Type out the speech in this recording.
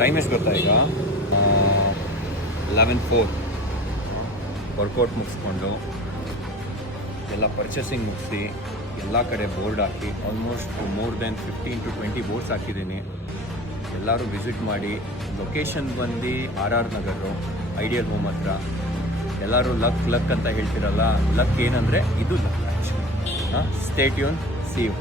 Time ಎಷ್ಟು ಗೊತ್ತಾ ಈಗ 11:04. ವರ್ಕೌಟ್ ಮುಗಿಸ್ಕೊಂಡು ಎಲ್ಲ ಪರ್ಚೇಸಿಂಗ್ ಮುಗಿಸಿ ಎಲ್ಲ ಕಡೆ board hockey almost more than 15 to 20 boards ಹಾಕಿದ್ದೀನಿ. ಎಲ್ಲರೂ ವಿಸಿಟ್ ಮಾಡಿ. ಲೊಕೇಶನ್ ಬಂದು RR ನಗರು, ಐಡಿಯಲ್ ಹೋಮ್ ಹತ್ರ. ಎಲ್ಲರೂ ಲಕ್ ಅಂತ ಹೇಳ್ತಿರಲ್ಲ, ಲಕ್ ಏನಂದರೆ ಇದು luck actually. Stay tune, C you.